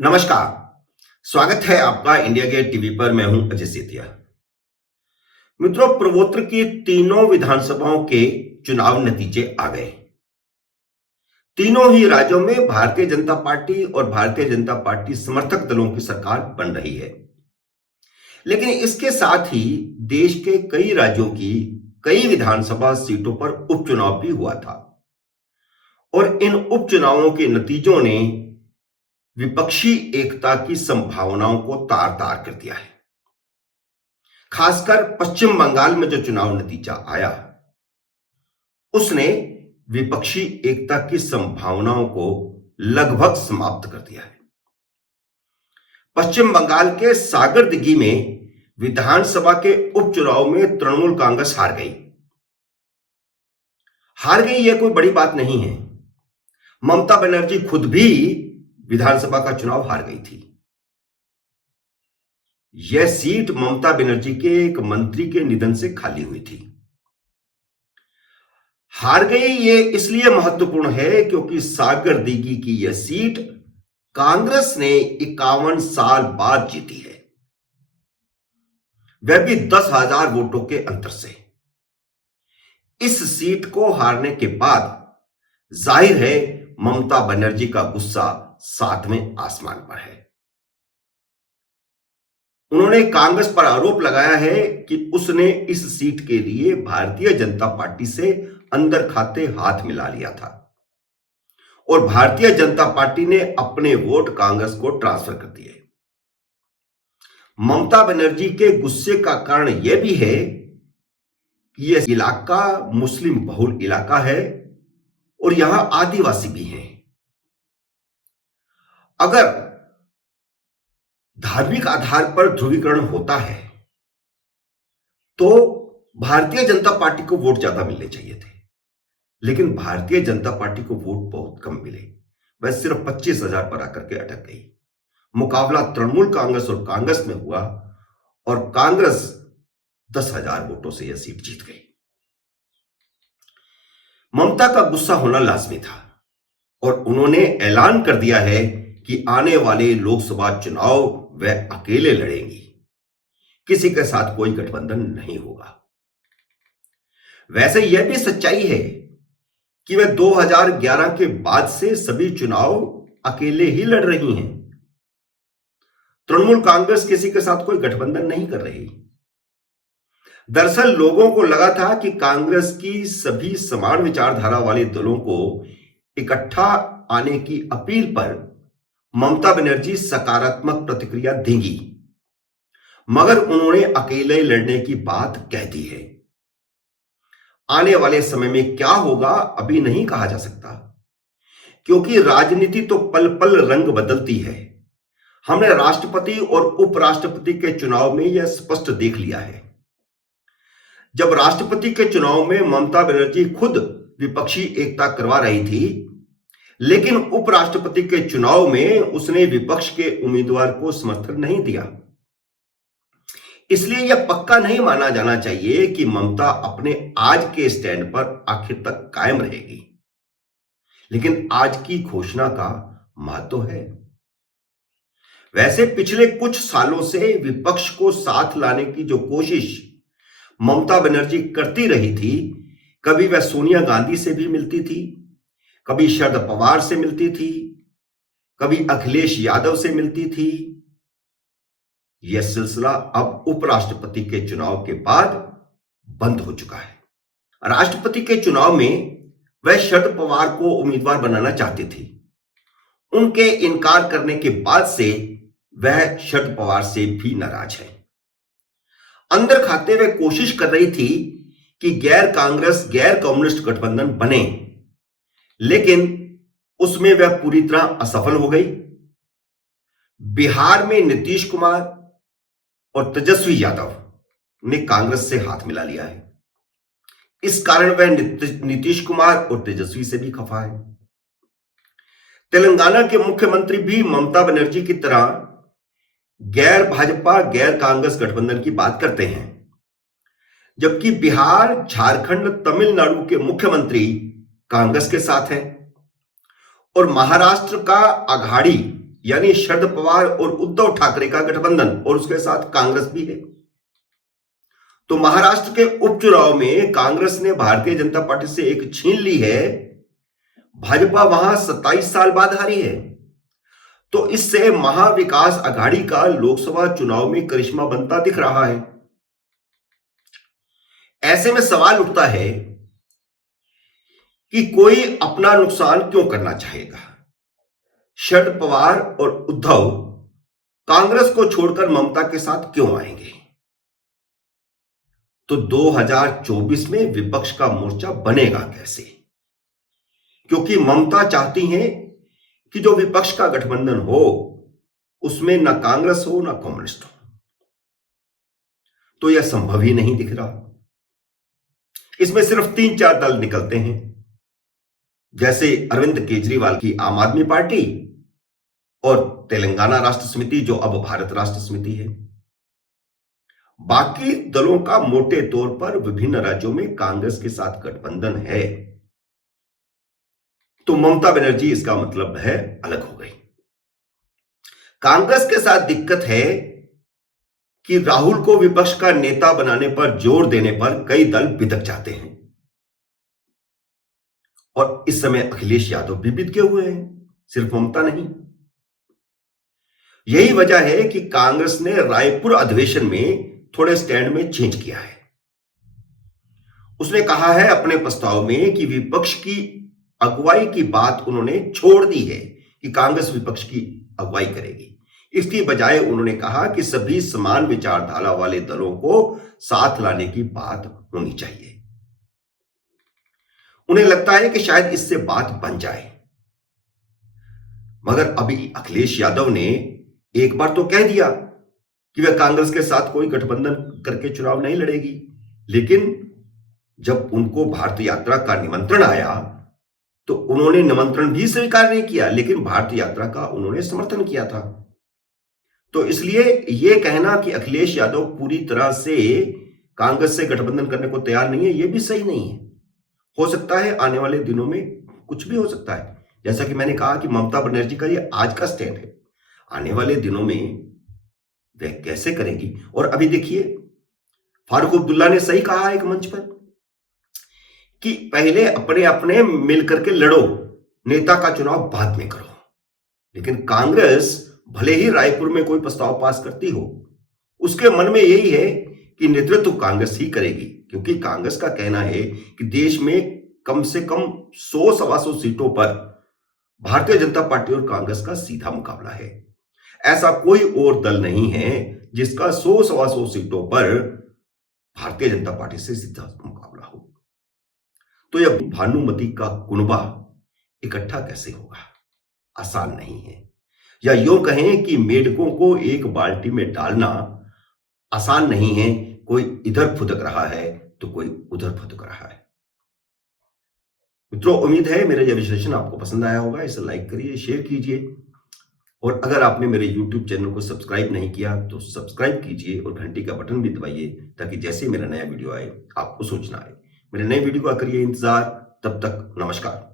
नमस्कार। स्वागत है आपका इंडिया गेट टीवी पर। मैं हूं अजय सेतिया। मित्रों, पूर्वोत्तर की तीनों विधानसभाओं के चुनाव नतीजे आ गए। तीनों ही राज्यों में भारतीय जनता पार्टी और भारतीय जनता पार्टी समर्थक दलों की सरकार बन रही है। लेकिन इसके साथ ही देश के कई राज्यों की कई विधानसभा सीटों पर उपचुनाव भी हुआ था और इन उपचुनावों के नतीजों ने विपक्षी एकता की संभावनाओं को तार तार कर दिया है। खासकर पश्चिम बंगाल में जो चुनाव नतीजा आया उसने विपक्षी एकता की संभावनाओं को लगभग समाप्त कर दिया है। पश्चिम बंगाल के सागरदिघी में विधानसभा के उपचुनाव में तृणमूल कांग्रेस हार गई। यह कोई बड़ी बात नहीं है। ममता बनर्जी खुद भी विधानसभा का चुनाव हार गई थी। यह सीट ममता बनर्जी के एक मंत्री के निधन से खाली हुई थी। हार गई ये इसलिए महत्वपूर्ण है क्योंकि सागरदिघी की यह सीट कांग्रेस ने 51 साल बाद जीती है, वह भी 10,000 वोटों के अंतर से। इस सीट को हारने के बाद जाहिर है ममता बनर्जी का गुस्सा 7वें आसमान पर है। उन्होंने कांग्रेस पर आरोप लगाया है कि उसने इस सीट के लिए भारतीय जनता पार्टी से अंदर खाते हाथ मिला लिया था और भारतीय जनता पार्टी ने अपने वोट कांग्रेस को ट्रांसफर कर दिए। ममता बनर्जी के गुस्से का कारण यह भी है कि यह इलाका मुस्लिम बहुल इलाका है और यहां आदिवासी भी हैं। अगर धार्मिक आधार पर ध्रुवीकरण होता है तो भारतीय जनता पार्टी को वोट ज्यादा मिलने चाहिए थे, लेकिन भारतीय जनता पार्टी को वोट बहुत कम मिले। वह सिर्फ 25,000 पर आकर के अटक गई। मुकाबला तृणमूल कांग्रेस और कांग्रेस में हुआ और कांग्रेस 10,000 वोटों से यह सीट जीत गई। ममता का गुस्सा होना लाजमी था और उन्होंने ऐलान कर दिया है कि आने वाले लोकसभा चुनाव वह अकेले लड़ेंगी, किसी के साथ कोई गठबंधन नहीं होगा। वैसे यह भी सच्चाई है कि वह 2011 के बाद से सभी चुनाव अकेले ही लड़ रही हैं। तृणमूल कांग्रेस किसी के साथ कोई गठबंधन नहीं कर रही। दरअसल लोगों को लगा था कि कांग्रेस की सभी समान विचारधारा वाले दलों को इकट्ठा आने की अपील पर ममता बनर्जी सकारात्मक प्रतिक्रिया देंगी, मगर उन्होंने अकेले लड़ने की बात कह दी है। आने वाले समय में क्या होगा अभी नहीं कहा जा सकता, क्योंकि राजनीति तो पल पल रंग बदलती है। हमने राष्ट्रपति और उपराष्ट्रपति के चुनाव में यह स्पष्ट देख लिया है। जब राष्ट्रपति के चुनाव में ममता बनर्जी खुद विपक्षी एकता करवा रही थी, लेकिन उपराष्ट्रपति के चुनाव में उसने विपक्ष के उम्मीदवार को समर्थन नहीं दिया। इसलिए यह पक्का नहीं माना जाना चाहिए कि ममता अपने आज के स्टैंड पर आखिर तक कायम रहेगी, लेकिन आज की घोषणा का महत्व है। वैसे पिछले कुछ सालों से विपक्ष को साथ लाने की जो कोशिश ममता बनर्जी करती रही थी, कभी वह सोनिया गांधी से भी मिलती थी, कभी शरद पवार से मिलती थी, कभी अखिलेश यादव से मिलती थी। यह सिलसिला अब उपराष्ट्रपति के चुनाव के बाद बंद हो चुका है। राष्ट्रपति के चुनाव में वह शरद पवार को उम्मीदवार बनाना चाहती थी। उनके इनकार करने के बाद से वह शरद पवार से भी नाराज है। अंदर खाते वह कोशिश कर रही थी कि गैर कांग्रेस गैर कम्युनिस्ट गठबंधन बने, लेकिन उसमें वह पूरी तरह असफल हो गई। बिहार में नीतीश कुमार और तेजस्वी यादव ने कांग्रेस से हाथ मिला लिया है। इस कारण वह नीतीश कुमार और तेजस्वी से भी खफा है। तेलंगाना के मुख्यमंत्री भी ममता बनर्जी की तरह गैर भाजपा गैर कांग्रेस गठबंधन की बात करते हैं, जबकि बिहार, झारखंड, तमिलनाडु के मुख्यमंत्री कांग्रेस के साथ हैं और महाराष्ट्र का अघाड़ी यानी शरद पवार और उद्धव ठाकरे का गठबंधन और उसके साथ कांग्रेस भी है। तो महाराष्ट्र के उपचुनाव में कांग्रेस ने भारतीय जनता पार्टी से एक छीन ली है, भाजपा वहां 27 साल बाद हारी है। तो इससे महाविकास अघाड़ी का लोकसभा चुनाव में करिश्मा बनता दिख रहा है। ऐसे में सवाल उठता है कि कोई अपना नुकसान क्यों करना चाहेगा। शरद पवार और उद्धव कांग्रेस को छोड़कर ममता के साथ क्यों आएंगे। तो 2024 में विपक्ष का मोर्चा बनेगा कैसे, क्योंकि ममता चाहती हैं कि जो विपक्ष का गठबंधन हो उसमें ना कांग्रेस हो ना कम्युनिस्ट हो। तो यह संभव ही नहीं दिख रहा। इसमें सिर्फ 3-4 दल निकलते हैं, जैसे अरविंद केजरीवाल की आम आदमी पार्टी और तेलंगाना राष्ट्र समिति जो अब भारत राष्ट्र समिति है। बाकी दलों का मोटे तौर पर विभिन्न राज्यों में कांग्रेस के साथ गठबंधन है। तो ममता बनर्जी इसका मतलब है अलग हो गई। कांग्रेस के साथ दिक्कत है कि राहुल को विपक्ष का नेता बनाने पर जोर देने पर कई दल बिदक जाते हैं और इस समय अखिलेश यादव भी बिदके हुए हैं, सिर्फ ममता नहीं। यही वजह है कि कांग्रेस ने रायपुर अधिवेशन में थोड़े स्टैंड में चेंज किया है। उसने कहा है अपने प्रस्ताव में कि विपक्ष की अगुवाई की बात उन्होंने छोड़ दी है कि कांग्रेस विपक्ष की अगुवाई करेगी। इसकी बजाय उन्होंने कहा कि सभी समान विचारधारा वाले दलों को साथ लाने की बात होनी चाहिए। उन्हें लगता है कि शायद इससे बात बन जाए। मगर अभी अखिलेश यादव ने एक बार तो कह दिया कि वह कांग्रेस के साथ कोई गठबंधन करके चुनाव नहीं लड़ेगी, लेकिन जब उनको भारत यात्रा का निमंत्रण आया तो उन्होंने निमंत्रण भी स्वीकार नहीं किया, लेकिन भारत यात्रा का उन्होंने समर्थन किया था। तो इसलिए यह कहना कि अखिलेश यादव पूरी तरह से कांग्रेस से गठबंधन करने को तैयार नहीं है, यह भी सही नहीं है। हो सकता है आने वाले दिनों में कुछ भी हो सकता है। जैसा कि मैंने कहा कि ममता बनर्जी का यह आज का स्टैंड है, आने वाले दिनों में वह कैसे करेंगी। और अभी देखिए, फारूक अब्दुल्ला ने सही कहा एक मंच पर कि पहले अपने अपने मिलकर के लड़ो, नेता का चुनाव बाद में करो। लेकिन कांग्रेस भले ही रायपुर में कोई प्रस्ताव पास करती हो, उसके मन में यही है कि नेतृत्व कांग्रेस ही करेगी, क्योंकि कांग्रेस का कहना है कि देश में कम से कम 100-125 सीटों पर भारतीय जनता पार्टी और कांग्रेस का सीधा मुकाबला है। ऐसा कोई और दल नहीं है जिसका 100-125 सीटों पर भारतीय जनता पार्टी से सीधा मुकाबला हो। तो यह भानुमति का कुनबा इकट्ठा कैसे होगा, आसान नहीं है। या यूं कहें कि मेढकों को एक बाल्टी में डालना आसान नहीं है। कोई इधर फुदक रहा है तो कोई उधर फुदक रहा है। मित्रों, उम्मीद है मेरा यह विश्लेषण आपको पसंद आया होगा। इसे लाइक करिए, शेयर कीजिए, और अगर आपने मेरे YouTube चैनल को सब्सक्राइब नहीं किया तो सब्सक्राइब कीजिए और घंटी का बटन भी दबाइए, ताकि जैसे मेरा नया वीडियो आए आपको सूचना आए। मेरे नए वीडियो का करिए इंतजार। तब तक नमस्कार।